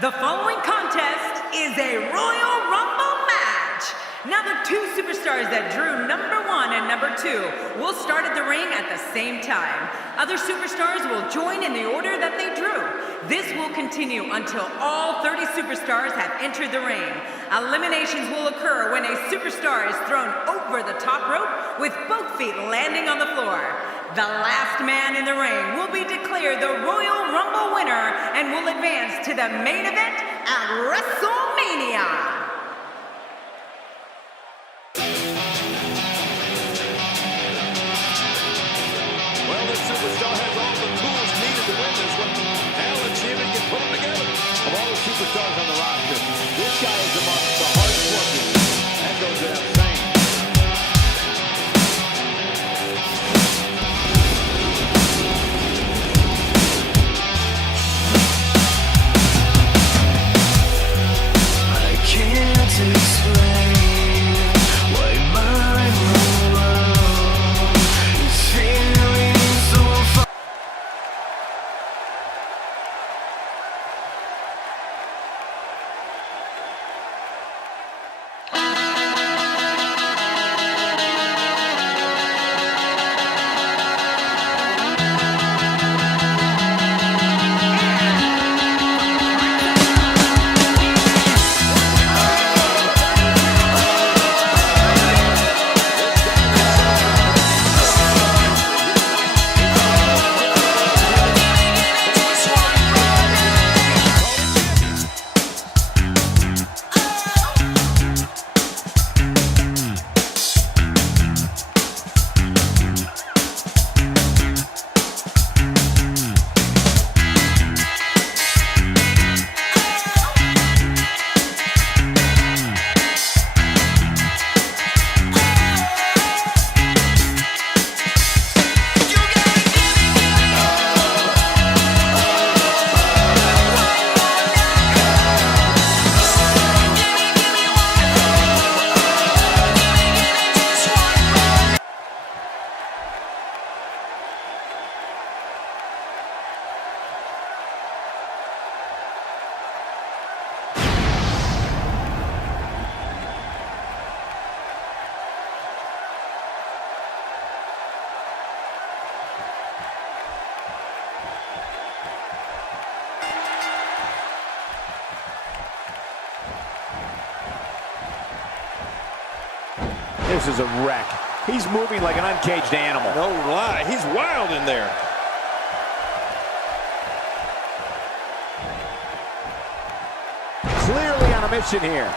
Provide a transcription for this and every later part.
The following contest is a Royal Rumble match. Now the two superstars that drew number 1 and number 2 will start at the ring at the same time. Other superstars will join in the order that they drew. This will continue until all 30 superstars have entered the ring. Eliminations will occur when a superstar is thrown over the top rope with both feet landing on the floor. The last man in the ring will be declared the Royal Rumble winner and will advance to the main event at WrestleMania. Well, this superstar has all the tools needed to win this one. Now let's see if he can put them together. Of all the superstars on the roster, this guy is among the hardest working. That goes without saying. This is a wreck. He's moving like an uncaged animal. No lie, he's wild in there. Clearly on a mission here.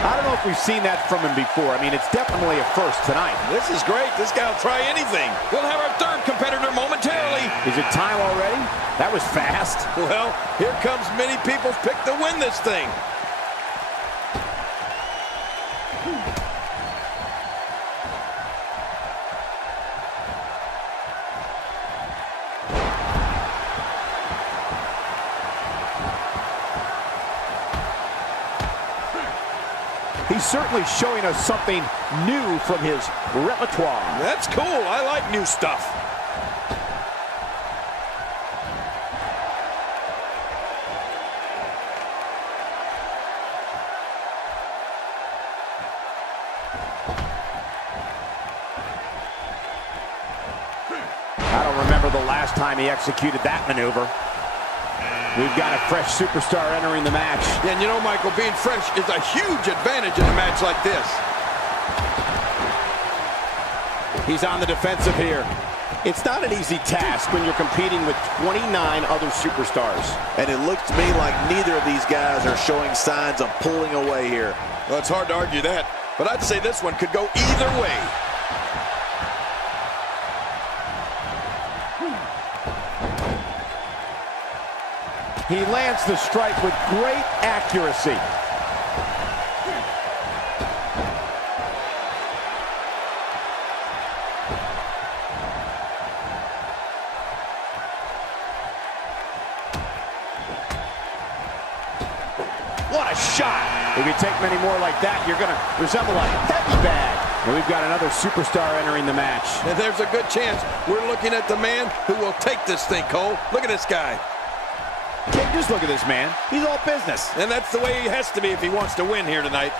I don't know if we've seen that from him before. I mean, it's definitely a first tonight. This is great. This guy will try anything. We'll have our third competitor momentarily. Is it time already? That was fast. Well, here comes many people's pick to win this thing. He's certainly showing us something new from his repertoire. That's cool. I like new stuff. I don't remember the last time he executed that maneuver. We've got a fresh superstar entering the match. Yeah, and you know, Michael, being fresh is a huge advantage in a match like this. He's on the defensive here. It's not an easy task when you're competing with 29 other superstars. And it looks to me like neither of these guys are showing signs of pulling away here. Well, it's hard to argue that, but I'd say this one could go either way. He lands the strike with great accuracy. What a shot. If you take many more like that, you're going to resemble a heavy bag. And we've got another superstar entering the match. And there's a good chance we're looking at the man who will take this thing, Cole. Look at this guy. Kid, just look at this man. He's all business. And that's the way he has to be if he wants to win here tonight.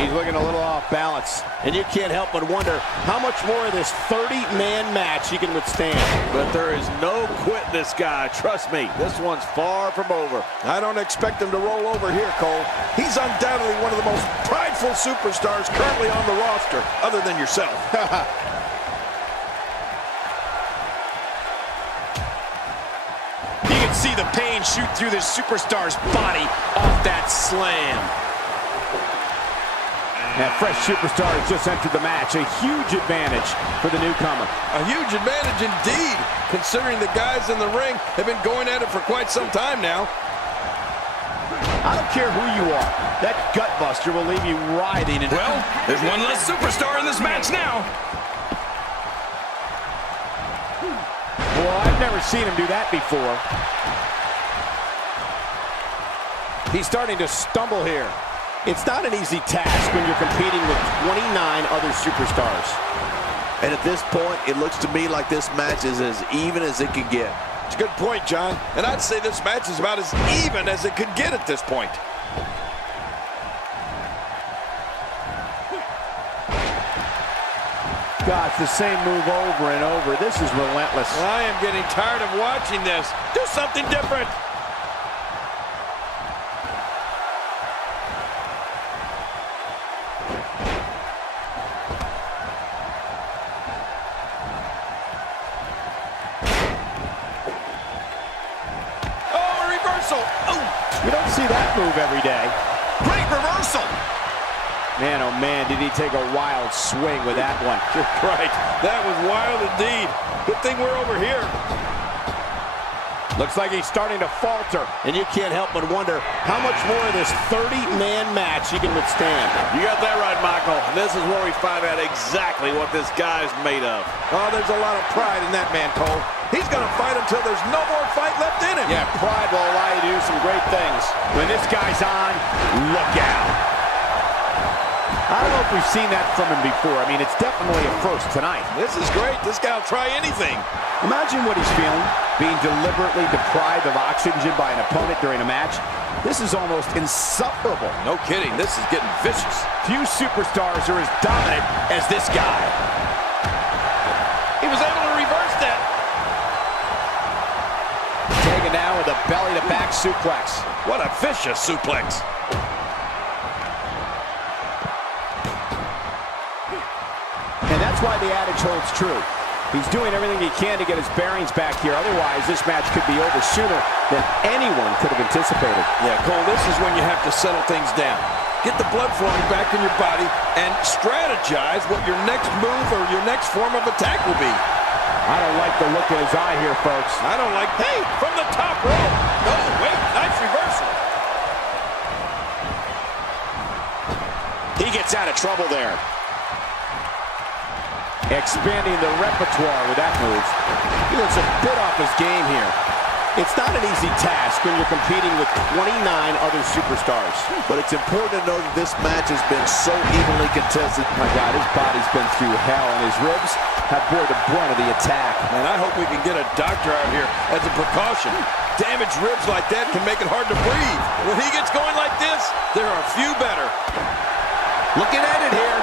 He's looking a little off balance. And you can't help but wonder how much more of this 30-man match he can withstand. But there is no quitting this guy. Trust me, this one's far from over. I don't expect him to roll over here, Cole. He's undoubtedly one of the most prideful superstars currently on the roster, other than yourself. You can see the pain shoot through this superstar's body off that slam. That fresh superstar has just entered the match. A huge advantage for the newcomer. A huge advantage indeed, considering the guys in the ring have been going at it for quite some time now. I don't care who you are. That gut buster will leave you writhing. Well, there's one less superstar in this match now. Well, I've never seen him do that before. He's starting to stumble here. It's not an easy task when you're competing with 29 other superstars. And at this point, it looks to me like this match is as even as it can get. It's a good point, John. And I'd say this match is about as even as it could get at this point. God, it's the same move over and over. This is relentless. I am getting tired of watching this. Do something different. You don't see that move every day. Great reversal. Man, oh man, did he take a wild swing with that one. You're right. That was wild indeed. Good thing we're over here. Looks like he's starting to falter. And you can't help but wonder how much more of this 30-man match he can withstand. You got that right, Michael. This is where we find out exactly what this guy's made of. Oh, there's a lot of pride in that man, Cole. He's going to fight until there's no more fight left in him. Yeah, pride will allow you to do some great things. When this guy's on, look out. I don't know if we've seen that from him before. I mean, it's definitely a first tonight. This is great. This guy will try anything. Imagine what he's feeling, being deliberately deprived of oxygen by an opponent during a match. This is almost insufferable. No kidding. This is getting vicious. Few superstars are as dominant as this guy. He was able to reverse that. Taken down with a belly-to-back suplex. What a vicious suplex. And that's why the adage holds true. He's doing everything he can to get his bearings back here. Otherwise, this match could be over sooner than anyone could have anticipated. Yeah, Cole, this is when you have to settle things down. Get the blood flowing back in your body and strategize what your next move or your next form of attack will be. I don't like the look in his eye here, folks. I don't like... Hey, from the top rope. Oh, wait, nice reversal. He gets out of trouble there. Expanding the repertoire with that move. He looks a bit off his game here. It's not an easy task when you're competing with 29 other superstars. But it's important to know that this match has been so evenly contested. My God, his body's been through hell, and his ribs have bore the brunt of the attack. Man, I hope we can get a doctor out here as a precaution. Damaged ribs like that can make it hard to breathe. When he gets going like this, there are a few better. Looking at it here.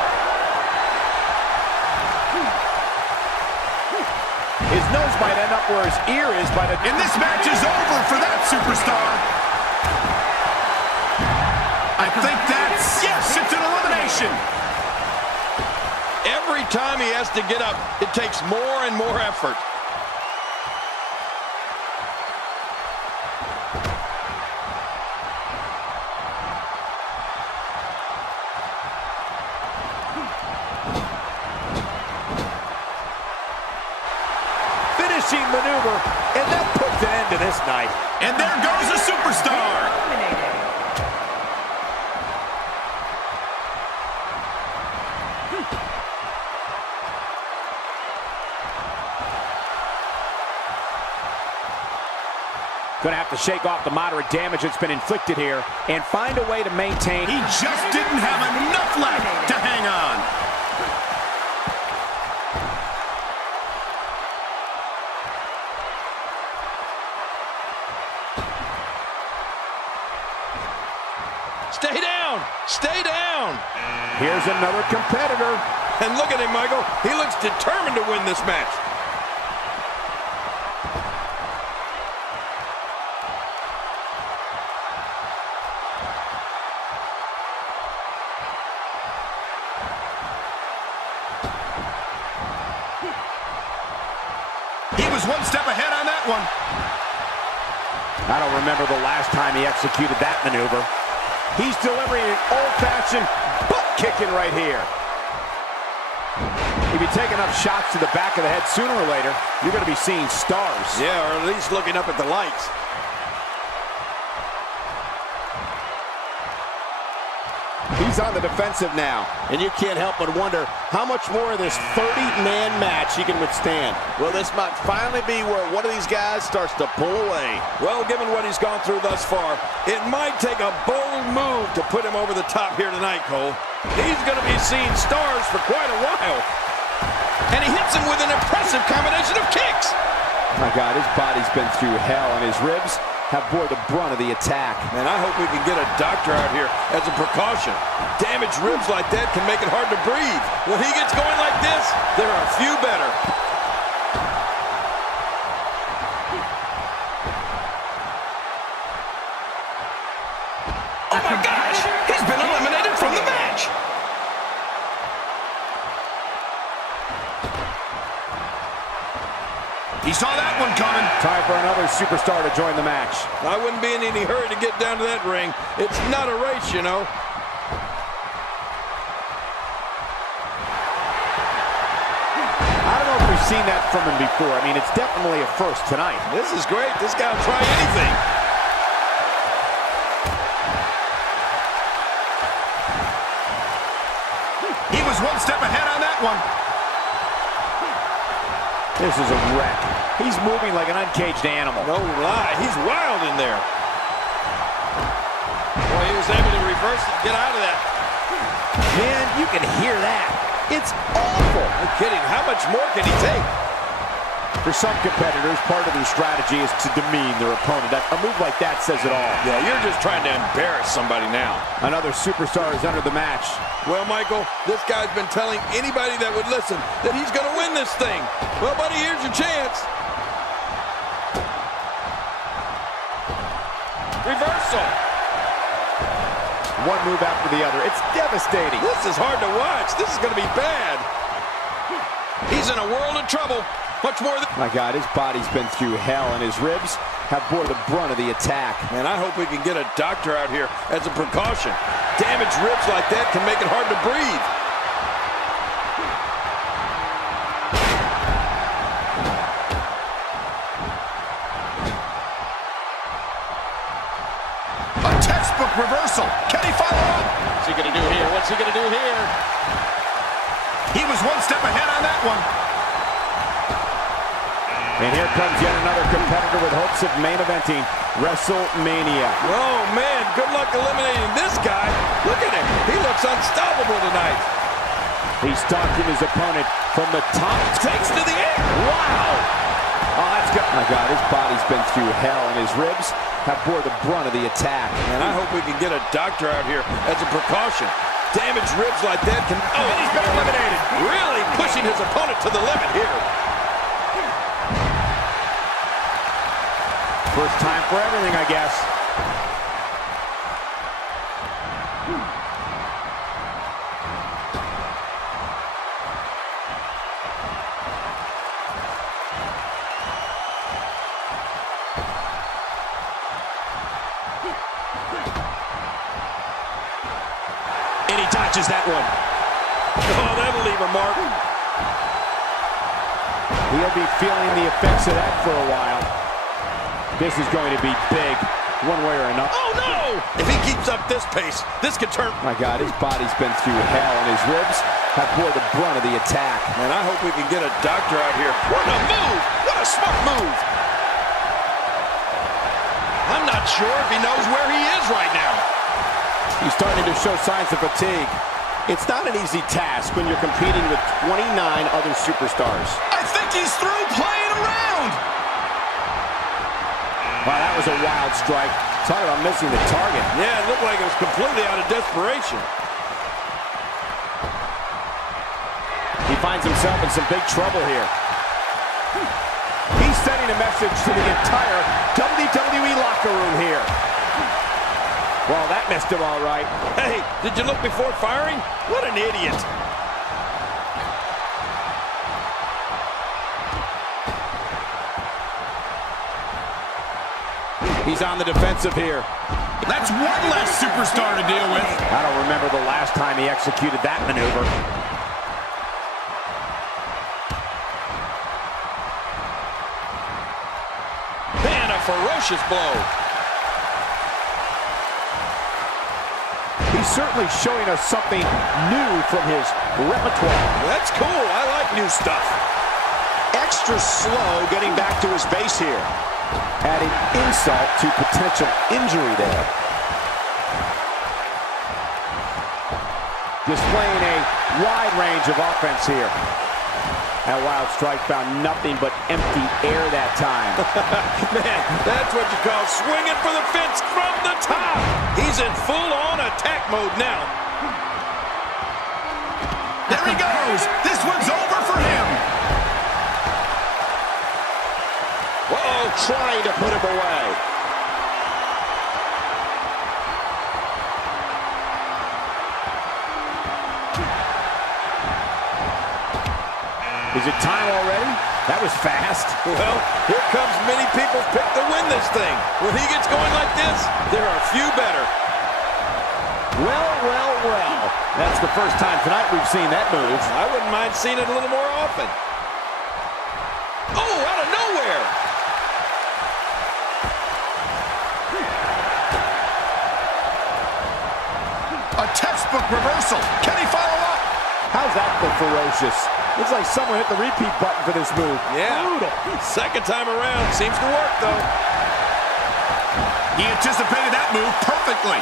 His nose might end up where his ear is by the... And this match is over for that superstar. I think that's... Yes, it's an elimination. Every time he has to get up, it takes more and more effort. Maneuver, and that puts an end to this night. And there goes a superstar. Gonna have to shake off the moderate damage that's been inflicted here and find a way to maintain. He just didn't have enough left to hang on. Stay down! Stay down! Here's another competitor. And look at him, Michael. He looks determined to win this match. He was one step ahead on that one. I don't remember the last time he executed that maneuver. He's delivering an old-fashioned butt kicking right here. If you take enough shots to the back of the head, sooner or later, you're going to be seeing stars. Yeah, or at least looking up at the lights. He's on the defensive now. And you can't help but wonder how much more of this 30-man match he can withstand. Well, this might finally be where one of these guys starts to pull away. Well, given what he's gone through thus far, it might take a bold move to put him over the top here tonight, Cole. He's going to be seeing stars for quite a while. And he hits him with an impressive combination of kicks. My God, his body's been through hell, and his ribs have bore the brunt of the attack. Man, I hope we can get a doctor out here as a precaution. Damaged ribs like that can make it hard to breathe. When he gets going like this, there are a few better. Oh my gosh! He's been eliminated from the match! He saw that one coming. Time for another superstar to join the match. I wouldn't be in any hurry to get down to that ring. It's not a race, you know. I don't know if we've seen that from him before. I mean, it's definitely a first tonight. This is great. This guy will try anything. He was one step ahead on that one. This is a wreck. He's moving like an uncaged animal. No lie. He's wild in there. Boy, he was able to reverse it and get out of that. Man, you can hear that. It's awful. No kidding. How much more can he take? For some competitors, part of their strategy is to demean their opponent. A move like that says it all. Yeah, you're just trying to embarrass somebody now. Another superstar is under the match. Well, Michael, this guy's been telling anybody that would listen that he's going to win this thing. Well, buddy, here's your chance. Reversal. One move after the other. It's devastating. This is hard to watch. This is going to be bad. He's in a world of trouble. Much more than... My God, his body's been through hell, and his ribs have bore the brunt of the attack. Man, I hope we can get a doctor out here as a precaution. Damaged ribs like that can make it hard to breathe. A textbook reversal. Can he follow up? What's he going to do here? What's he going to do here? He was one step ahead on that one. And here comes yet another competitor with hopes of main eventing WrestleMania. Oh, man, good luck eliminating this guy. Look at him. He looks unstoppable tonight. He's stalking his opponent from the top. Takes to the air. Wow. Oh, that's good. My God, his body's been through hell, and his ribs have bore the brunt of the attack. And I hope we can get a doctor out here as a precaution. Damaged ribs like that can... Oh, and he's been eliminated. Really pushing his opponent to the limit here. First time for everything, I guess. And he dodges that one. Oh, that'll leave a mark. He'll be feeling the effects of that for a while. This is going to be big, one way or another. Oh, no! If he keeps up this pace, this could turn... My God, his body's been through hell, and his ribs have bore the brunt of the attack. And I hope we can get a doctor out here. What a move! What a smart move! not sure if he knows where he is right now. He's starting to show signs of fatigue. It's not an easy task when you're competing with 29 other superstars. I think he's through playing around. Wow, that was a wild strike. Talk about missing the target. Yeah, it looked like it was completely out of desperation. He finds himself in some big trouble here. He's sending a message to the entire WWE locker room here. Well, that missed him all right. Hey, did you look before firing? What an idiot. He's on the defensive here. That's one less superstar to deal with. I don't remember the last time he executed that maneuver. Man, a ferocious blow. He's certainly showing us something new from his repertoire. That's cool. I like new stuff. Extra slow getting back to his base here. Adding insult to potential injury there. Displaying a wide range of offense here. That wild strike found nothing but empty air that time. Man, that's what you call swinging for the fence from the top. He's in full-on attack mode now. There he goes. This one's over for him. Uh-oh, trying to put him away. Is it time already? That was fast. Well, here comes many people pick to win this thing. When he gets going like this, there are few better. Well, well, well. That's the first time tonight we've seen that move. I wouldn't mind seeing it a little more often. Oh, out of nowhere! A textbook reversal. Can he follow up? How's that for ferocious? Looks like someone hit the repeat button for this move. Yeah. Brutal. Second time around. Seems to work, though. He anticipated that move perfectly.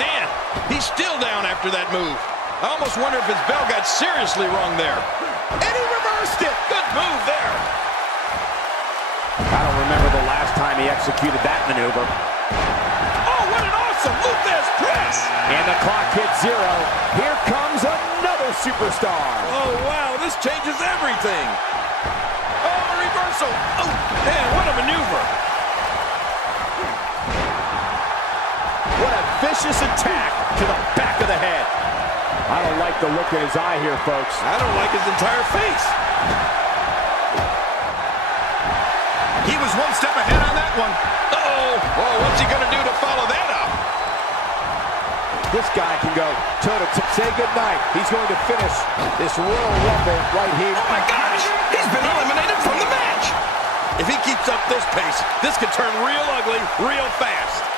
Man, he's still down after that move. I almost wonder if his bell got seriously wrong there. And he reversed it. Good move there. I don't remember the last time he executed that maneuver. Oh, what an awesome Luthez press. And the clock hits 0. Here comes another superstar. Oh, wow, this changes everything. Oh, a reversal. Oh, man, what a maneuver. What a vicious attack to the back of the head. I don't like the look in his eye here, folks. I don't like his entire face. He was one step ahead on that one. Uh-oh. Oh, what's he going to do to follow that up? This guy can go toe-to-toe. Say goodnight. He's going to finish this Royal Rumble right here. Oh, my gosh. He's been eliminated from the match. If he keeps up this pace, this could turn real ugly real fast.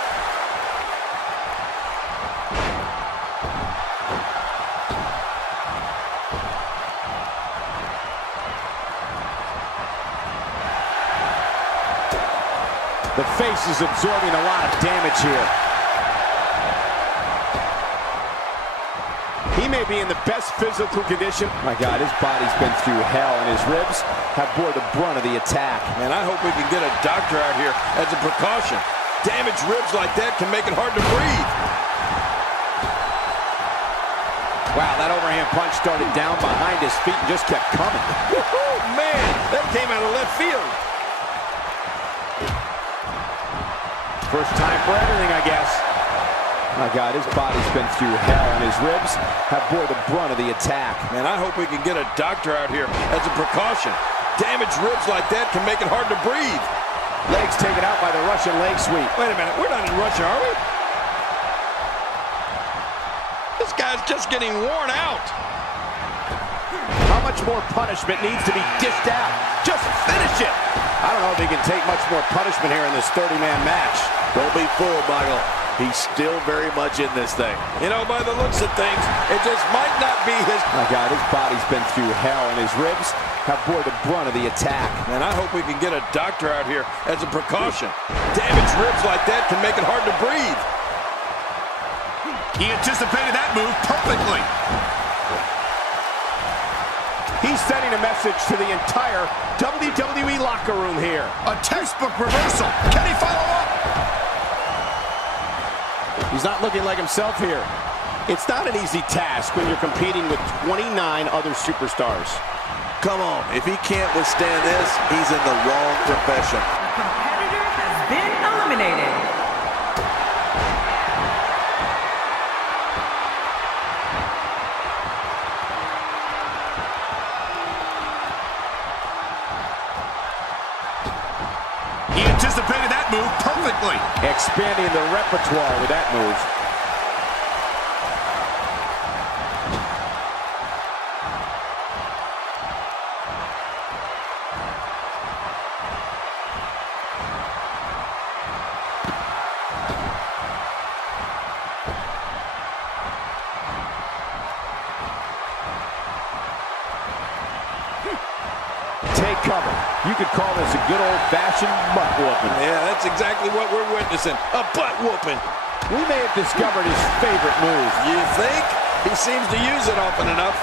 The face is absorbing a lot of damage here. He may be in the best physical condition. My God, his body's been through hell, and his ribs have bore the brunt of the attack. Man, I hope we can get a doctor out here as a precaution. Damaged ribs like that can make it hard to breathe. Wow, that overhand punch started down behind his feet and just kept coming. Woohoo, man, that came out of left field. First time for everything, I guess. My God, his body's been through hell, and his ribs have bore the brunt of the attack. Man, I hope we can get a doctor out here as a precaution. Damaged ribs like that can make it hard to breathe. Legs taken out by the Russian leg sweep. Wait a minute, we're not in Russia, are we? This guy's just getting worn out. How much more punishment needs to be dished out? Just finish it! I don't know if he can take much more punishment here in this 30-man match. Don't be fooled, Michael. He's still very much in this thing. You know, by the looks of things, it just might not be his... My God, his body's been through hell, and his ribs have bore the brunt of the attack. And I hope we can get a doctor out here as a precaution. Damaged ribs like that can make it hard to breathe. He anticipated that move perfectly. He's sending a message to the entire WWE locker room here. A textbook reversal. Can he follow up? He's not looking like himself here. It's not an easy task when you're competing with 29 other superstars. Come on, if he can't withstand this, he's in the wrong profession. A competitor has been eliminated. He anticipated that move perfectly. Expanding the repertoire with that move. Take cover. You could call this a good old-fashioned butt whooping. Yeah, that's exactly what we're witnessing. A butt whooping. We may have discovered his favorite move. You think? He seems to use it often enough.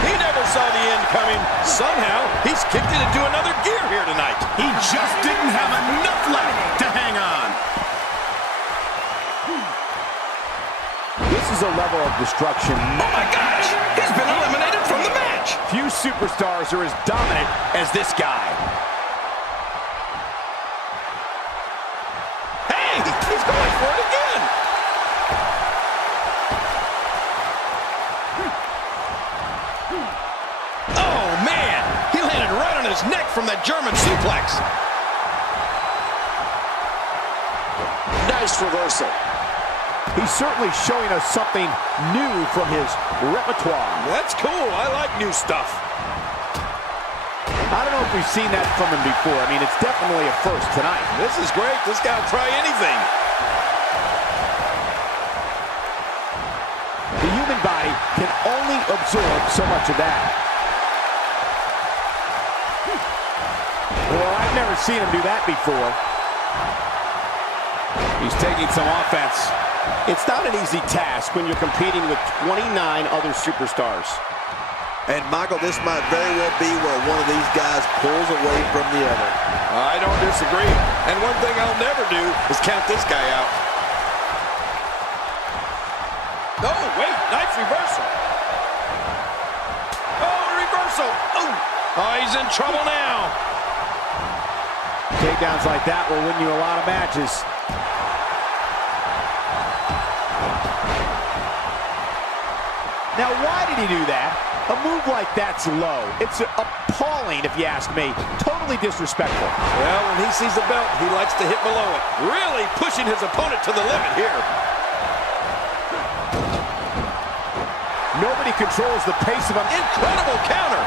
He never saw the end coming. Somehow, he's kicked it into another gear here tonight. He just didn't have enough left to hang on. This is a level of destruction. Oh my gosh! He's been eliminated from the match! Few superstars are as dominant as this guy. Hey! He's going for it again! Oh man! He landed right on his neck from that German suplex. Nice reversal. He's certainly showing us something new from his repertoire. That's cool. I like new stuff. I don't know if we've seen that from him before. I mean, it's definitely a first tonight. This is great. This guy will try anything. The human body can only absorb so much of that. Well, I've never seen him do that before. He's taking some offense. It's not an easy task when you're competing with 29 other superstars. And Michael, this might very well be where one of these guys pulls away from the other. I don't disagree. And one thing I'll never do is count this guy out. Oh, wait, nice reversal. Oh, reversal. Oh, he's in trouble now. Takedowns like that will win you a lot of matches. Now, why did he do that? A move like that's low. It's appalling, if you ask me. Totally disrespectful. Well, when he sees the belt, he likes to hit below it. Really pushing his opponent to the limit here. Nobody controls the pace of him. Incredible counter.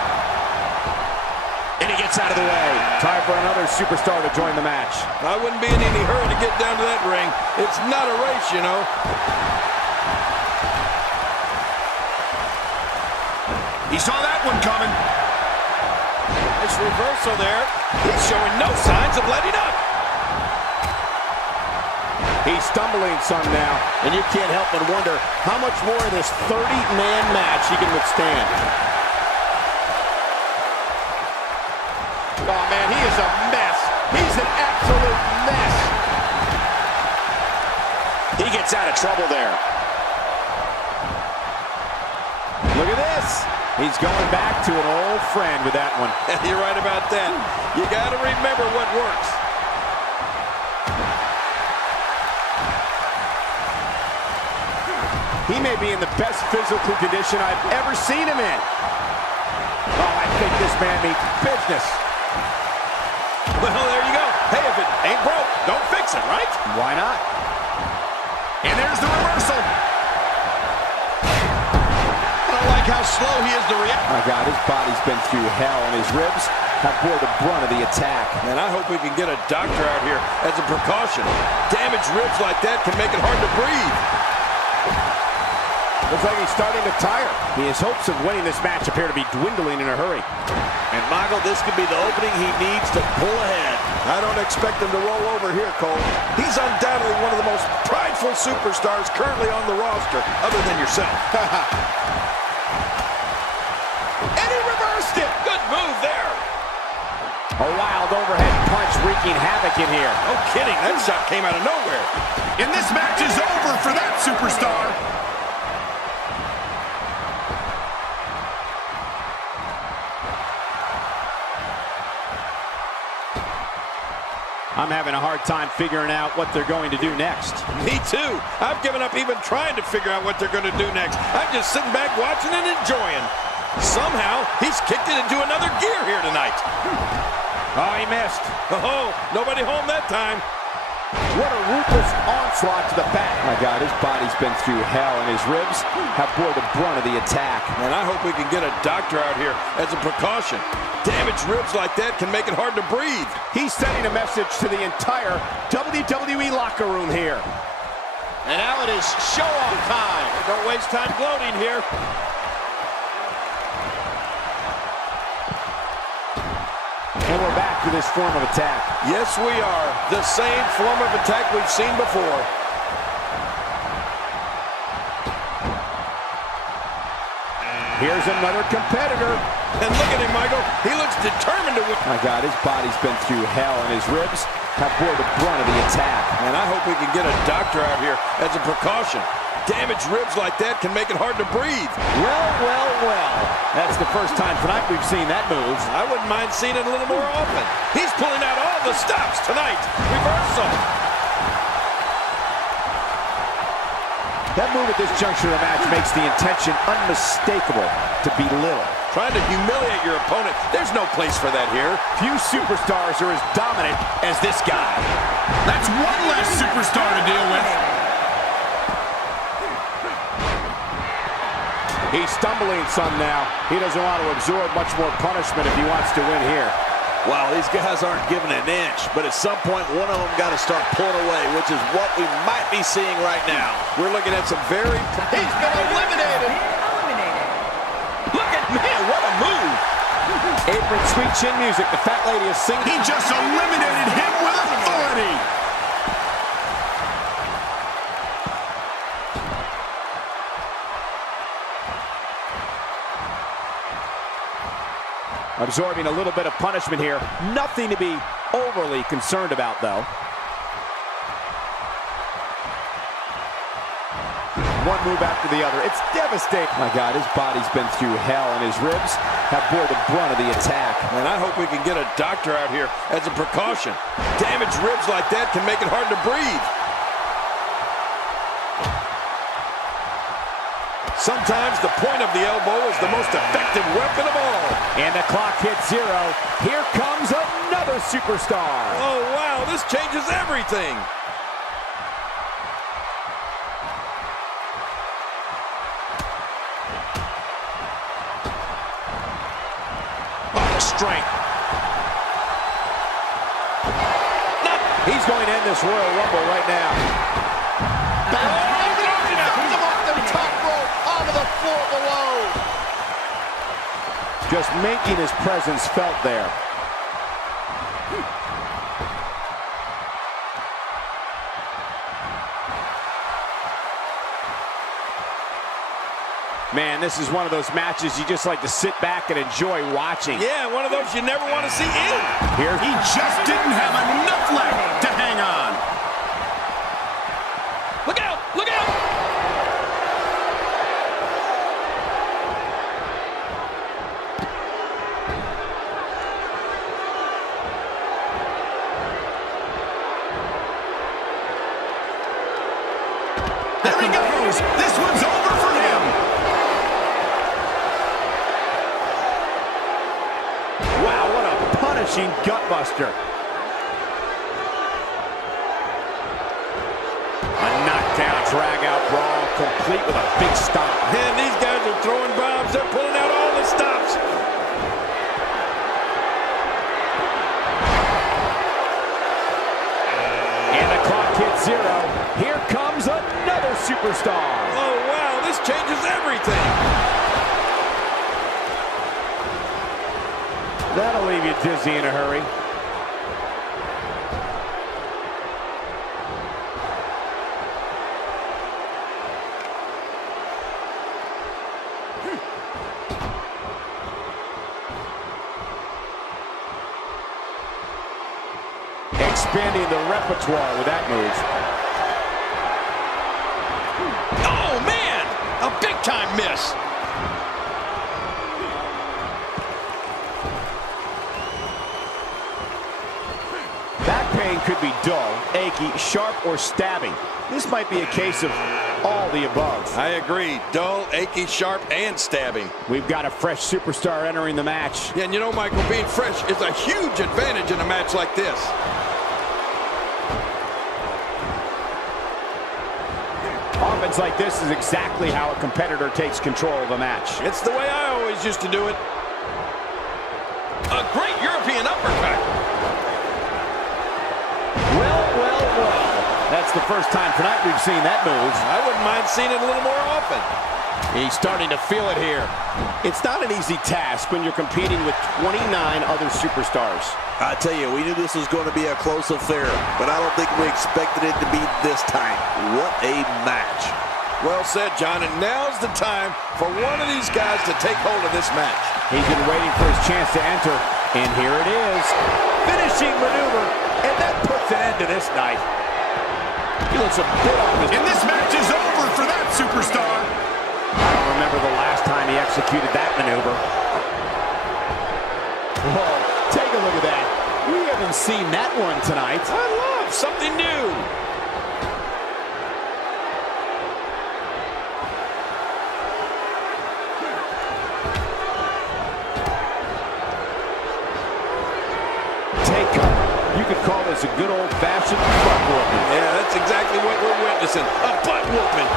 And he gets out of the way. Time for another superstar to join the match. I wouldn't be in any hurry to get down to that ring. It's not a race, you know. He saw that one coming. Nice reversal there. He's showing no signs of letting up. He's stumbling some now. And you can't help but wonder how much more of this 30-man match he can withstand. Oh, man, he is a mess. He's an absolute mess. He gets out of trouble there. Look at this. He's going back to an old friend with that one. You're right about that. You got to remember what works. He may be in the best physical condition I've ever seen him in. Oh, I think this man means business. Well, there you go. Hey, if it ain't broke, don't fix it, right? Why not? And there's the reversal. I don't like how slow he is to react. My God, his body's been through hell, and his ribs, have bore the brunt of the attack. And I hope we can get a doctor out here as a precaution. Damaged ribs like that can make it hard to breathe. Looks like he's starting to tire. His hopes of winning this match appear to be dwindling in a hurry. And Michael, this could be the opening he needs to pull ahead. I don't expect him to roll over here, Cole. He's undoubtedly one of the most prideful superstars currently on the roster, other than yourself. And he reversed it! Good move there. A wild overhead punch wreaking havoc in here. No kidding, that shot came out of nowhere. And this match is over for that superstar. I'm having a hard time figuring out what they're going to do next. Me too. I've given up even trying to figure out what they're going to do next. I'm just sitting back watching and enjoying. Somehow, he's kicked it into another gear here tonight. Oh, he missed. Oh, nobody home that time. What a ruthless onslaught to the back. My God, his body's been through hell, and his ribs have bore the brunt of the attack. And I hope we can get a doctor out here as a precaution. Damaged ribs like that can make it hard to breathe. He's sending a message to the entire WWE locker room here. And now it is show-off time. Don't waste time gloating here. And we're back to this form of attack. Yes, we are. The same form of attack we've seen before. Here's another competitor. And look at him, Michael. He looks determined to win. My God, his body's been through hell, and his ribs have bore the brunt of the attack. And I hope we can get a doctor out here as a precaution. Damaged ribs like that can make it hard to breathe. Well. That's the first time tonight we've seen that move. I wouldn't mind seeing it a little more often. He's pulling out all the stops tonight. Reversal. That move at this juncture of the match makes the intention unmistakable to belittle. Trying to humiliate your opponent. There's no place for that here. Few superstars are as dominant as this guy. That's one less superstar to deal with. He's stumbling some now. He doesn't want to absorb much more punishment if he wants to win here. Wow, these guys aren't giving an inch, but at some point, one of them got to start pulling away, which is what we might be seeing right now. We're looking at some very... He's been eliminated. Look at man, what a move. Apron sweet chin music. The fat lady is singing. He just eliminated him with authority. Absorbing a little bit of punishment here. Nothing to be overly concerned about, though. One move after the other. It's devastating. My God, his body's been through hell, and his ribs have bore the brunt of the attack. And I hope we can get a doctor out here as a precaution. Damaged ribs like that can make it hard to breathe. Sometimes the point of the elbow is the most effective weapon of all. And the clock hits 0. Here comes another superstar. Oh, wow, this changes everything. Oh, the strength. He's going to end this Royal Rumble right now. Just making his presence felt there. Man, this is one of those matches you just like to sit back and enjoy watching. Yeah, one of those you never want to see end. Here He just didn't have enough left to hang on. Look out! Look out! There he goes. This one's over for him. Wow, what a punishing gutbuster. A knockdown, drag-out brawl, complete with a big stomp. Man, these guys are throwing bombs. They're pulling out all the stops. Here comes another superstar. Oh, wow, this changes everything. That'll leave you dizzy in a hurry. Expanding the repertoire with that move. Oh, man! A big-time miss. Back pain could be dull, achy, sharp, or stabbing. This might be a case of all the above. I agree. Dull, achy, sharp, and stabbing. We've got a fresh superstar entering the match. Yeah, and you know, Michael, being fresh is a huge advantage in a match like this. Offense like this is exactly how a competitor takes control of a match. It's the way I always used to do it. A great European uppercut. Well. That's the first time tonight we've seen that move. I wouldn't mind seeing it a little more often. He's starting to feel it here. It's not an easy task when you're competing with 29 other superstars. I tell you, we knew this was going to be a close affair, but I don't think we expected it to be this tight. What a match. Well said, John, and now's the time for one of these guys to take hold of this match. He's been waiting for his chance to enter, and here it is. Finishing maneuver, and that puts an end to this night. He looks a bit off his... And this match is over for that superstar. I don't remember the last time he executed that maneuver. Whoa, take a look at that. We haven't seen that one tonight. I love something new. Take cover. You could call this a good old-fashioned butt whooping. Yeah, that's exactly what we're witnessing. A butt whooping.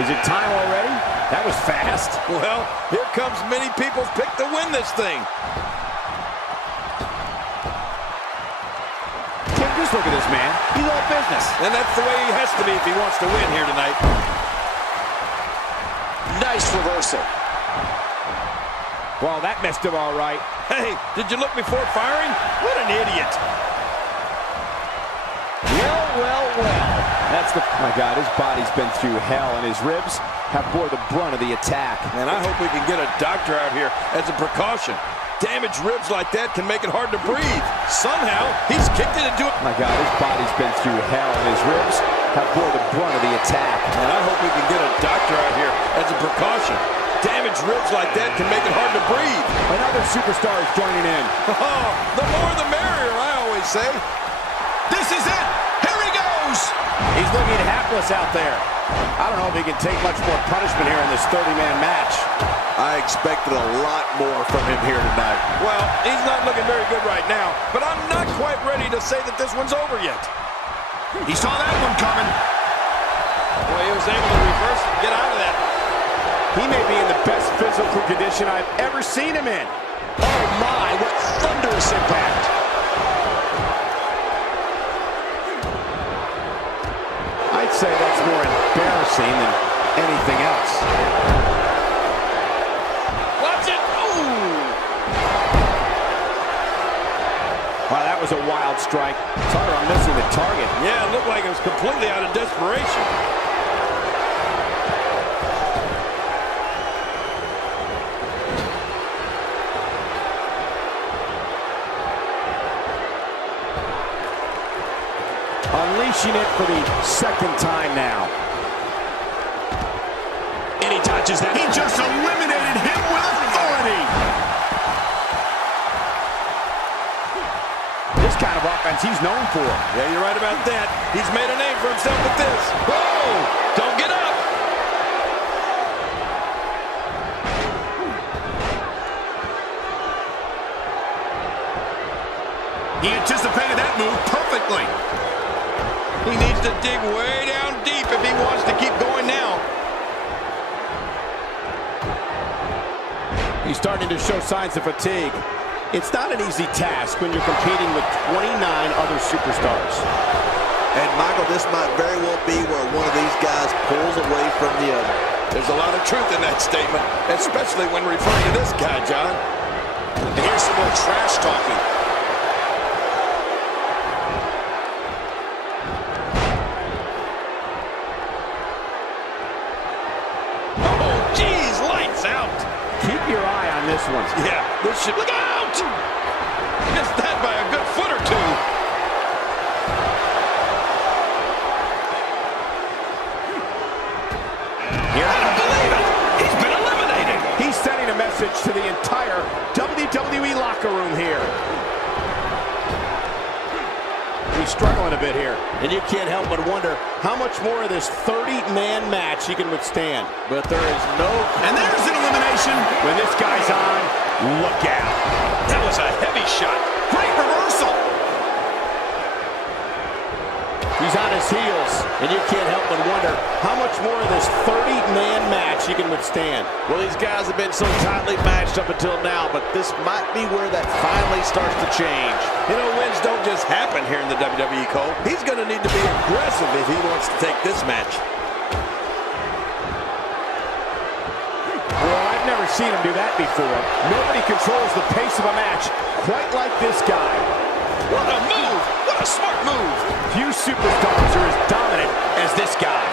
Is it time already? That was fast. Well, here comes many people's pick to win this thing. Tim, just look at this man. He's all business. And that's the way he has to be if he wants to win here tonight. Nice reversal. Well, that messed him all right. Hey, did you look before firing? What an idiot. Well. That's the... My God, his body's been through hell, and his ribs have bore the brunt of the attack. And I hope we can get a doctor out here as a precaution. Damaged ribs like that can make it hard to breathe. Somehow, he's kicked it into it. My God, his body's been through hell, and his ribs have bore the brunt of the attack. And I hope we can get a doctor out here as a precaution. Damaged ribs like that can make it hard to breathe. Another superstar is joining in. Oh, the more the merrier, I always say. This is it. Here he goes. He's looking hapless out there. I don't know if he can take much more punishment here in this 30-man match. I expected a lot more from him here tonight. Well, he's not looking very good right now, but I'm not quite ready to say that this one's over yet. He saw that one coming. Boy, he was able to reverse and get out of that. He may be in the best physical condition I've ever seen him in. Oh my, what thunderous impact. I'd say that's more embarrassing than anything else. Watch it! Ooh! Wow, that was a wild strike. Talk about missing the target. Yeah, it looked like it was completely out of desperation. Unleashing it for the second time now. And he touches that. He just eliminated him with authority. This kind of offense he's known for. Yeah, you're right about that. He's made a name for himself with this. Whoa! Don't get up! He anticipated that move perfectly. He needs to dig way down deep if he wants to keep going now. He's starting to show signs of fatigue. It's not an easy task when you're competing with 29 other superstars. And Michael, this might very well be where one of these guys pulls away from the other. There's a lot of truth in that statement, especially when referring to this guy, John. And here's some more trash talking. Oh, geez, lights out. Keep your eye on this one. Yeah, this should... Look out! Missed that by a good foot or two. I don't believe it! He's been eliminated! He's sending a message to the entire WWE locker room here. He's struggling a bit here. And you can't help but wonder how much more of this 30-man match he can withstand. But there is no... And there's an elimination. When this guy's on, look out. That was a heavy shot. Great reversal. He's on his heels. And you can't help but wonder how much more of this 30-man match he can withstand. Well, these guys have been so tightly matched up until now, but this might be where that finally starts to change. You know, wins don't just happen here in the WWE, Cole. He's going to need to be aggressive if he wants to take this match. Well, I've never seen him do that before. Nobody controls the pace of a match quite like this guy. What a move! What a smart move! Few superstars are as dominant as this guy.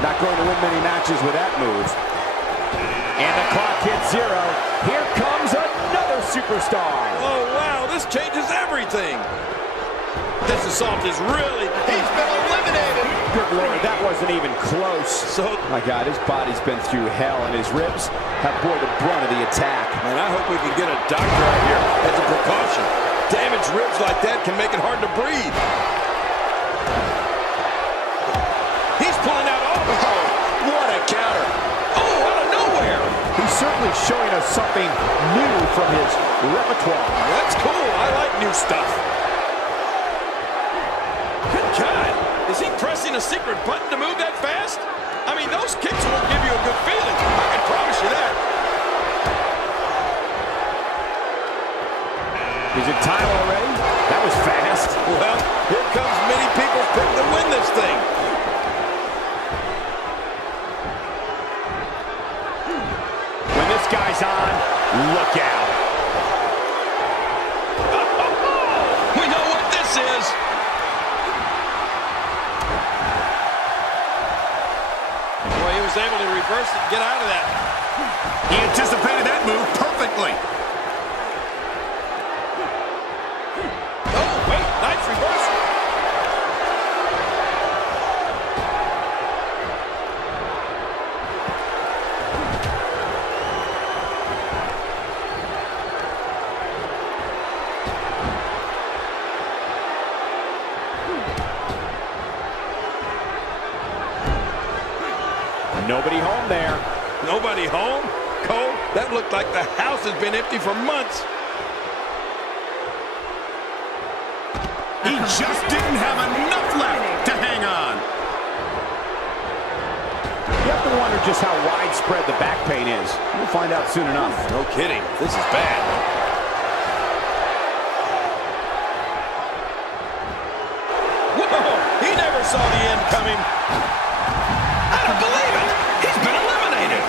Not going to win many matches with that move. And the clock hits 0. Here comes another superstar. Oh, wow, this changes everything. This assault is really... He's been eliminated! Good Lord, that wasn't even close. So, My God, his body's been through hell, and his ribs have bore the brunt of the attack. man, I hope we can get a doctor out here as a precaution. Damaged ribs like that can make it hard to breathe. He's pulling out all... Oh, what a counter. Oh, out of nowhere. He's certainly showing us something new from his repertoire. That's cool. I like new stuff. Good God. Is he pressing a secret button to move that fast? I mean, those kicks won't give you a good feeling. I can promise you that. Is it time already? That was fast. Well, here comes many people's pick to win this thing. When this guy's on, look out. We know what this is. Boy, he was able to reverse it and get out of that. He anticipated that move perfectly. Oh, wait, nice reversal. Nobody home there. Nobody home? Cole, that looked like the house has been empty for months. He just didn't have enough left to hang on. You have to wonder just how widespread the back pain is. We'll find out soon enough. No kidding. This is bad. Whoa! He never saw the end coming. I don't believe it. He's been eliminated.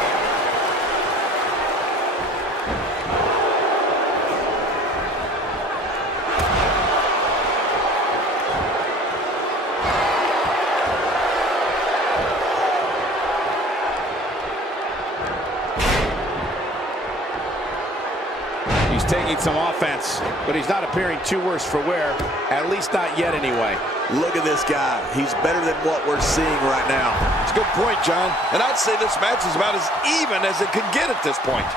He's taking some offense, but he's not appearing too worse for wear, at least not yet anyway. Look at this guy. He's better than what we're seeing right now. It's a good point, John. And I'd say this match is about as even as it could get at this point.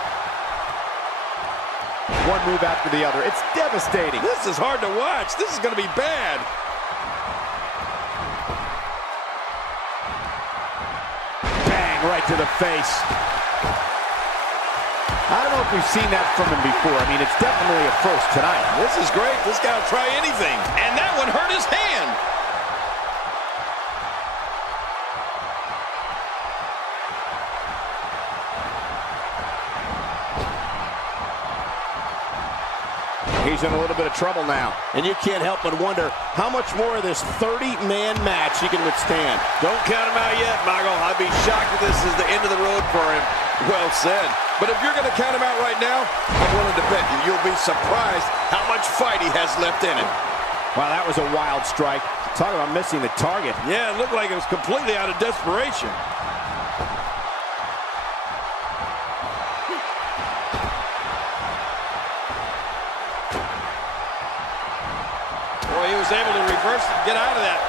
One move after the other. It's devastating. This is hard to watch. This is going to be bad. Bang, right to the face. I don't know if we've seen that from him before. I mean, it's definitely a first tonight. This is great. This guy will try anything. And that one hurt his hand. He's in a little bit of trouble now. And you can't help but wonder how much more of this 30-man match he can withstand. Don't count him out yet, Michael. I'd be shocked if this is the end of the road for him. Well said. But if you're going to count him out right now, I'm willing to bet you'll be surprised how much fight he has left in him. Wow, that was a wild strike. Talk about missing the target. Yeah, it looked like it was completely out of desperation. Boy, he was able to reverse it and get out of that.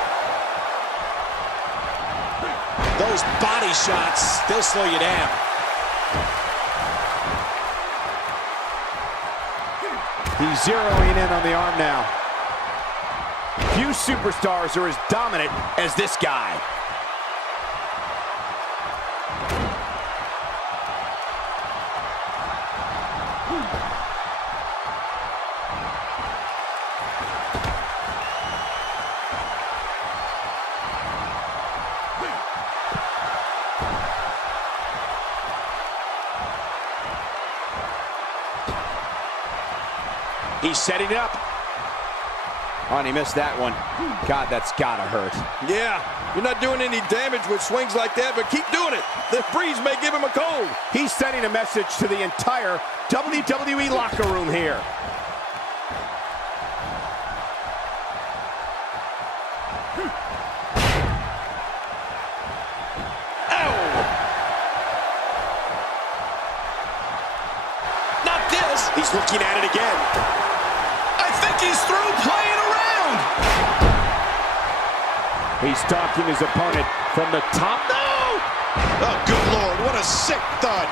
Those body shots, they'll slow you down. He's zeroing in on the arm now. Few superstars are as dominant as this guy. He's setting it up. Oh, and he missed that one. God, that's gotta hurt. Yeah, you're not doing any damage with swings like that, but keep doing it. The breeze may give him a cold. He's sending a message to the entire WWE locker room here. Ow! Not this. He's looking at it again. I think he's through playing around. He's stalking his opponent from the top. No! Oh, good Lord, what a sick thud.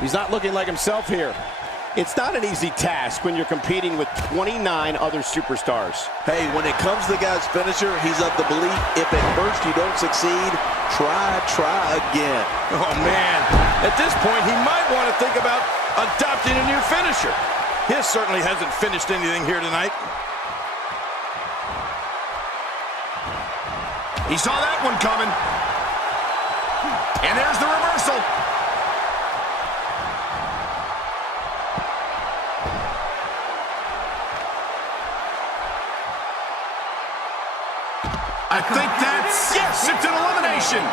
He's not looking like himself here. It's not an easy task when you're competing with 29 other superstars. Hey, when it comes to the guy's finisher, he's of the belief if at first you don't succeed, try again. Oh, man. At this point, he might want to think about adopting a new finisher. His certainly hasn't finished anything here tonight. He saw that one coming. And there's the reversal. I think that's, yes, it's an elimination.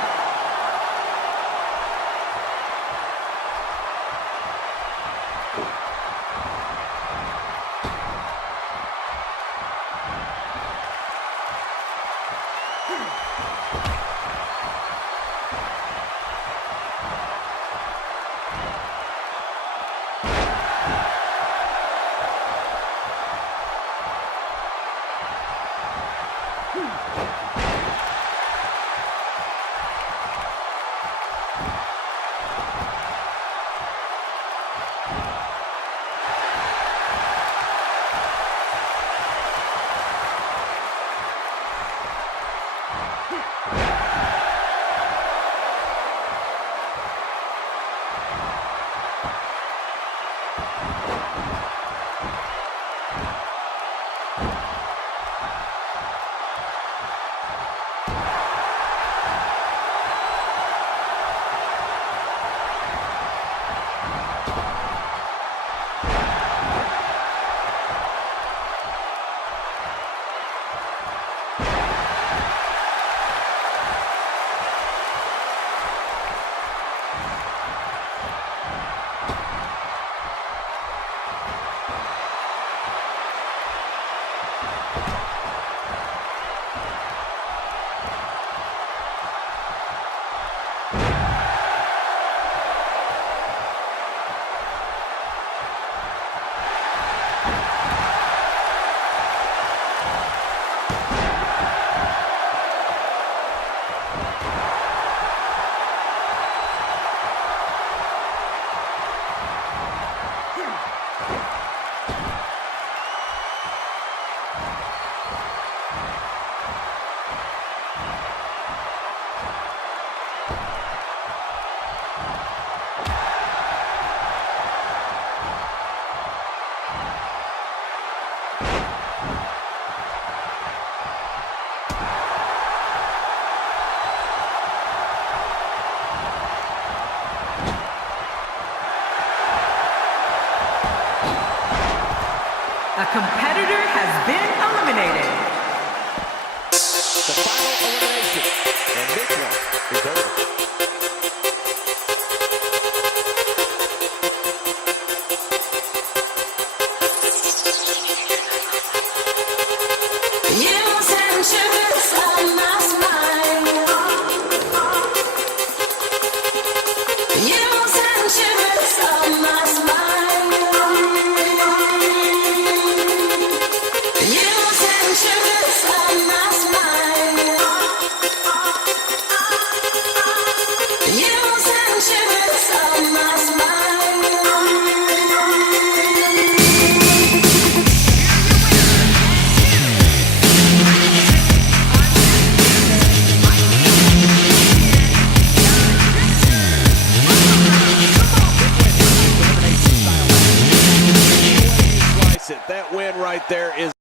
A competitor has been eliminated. The final elimination. And this one is over. That win right there is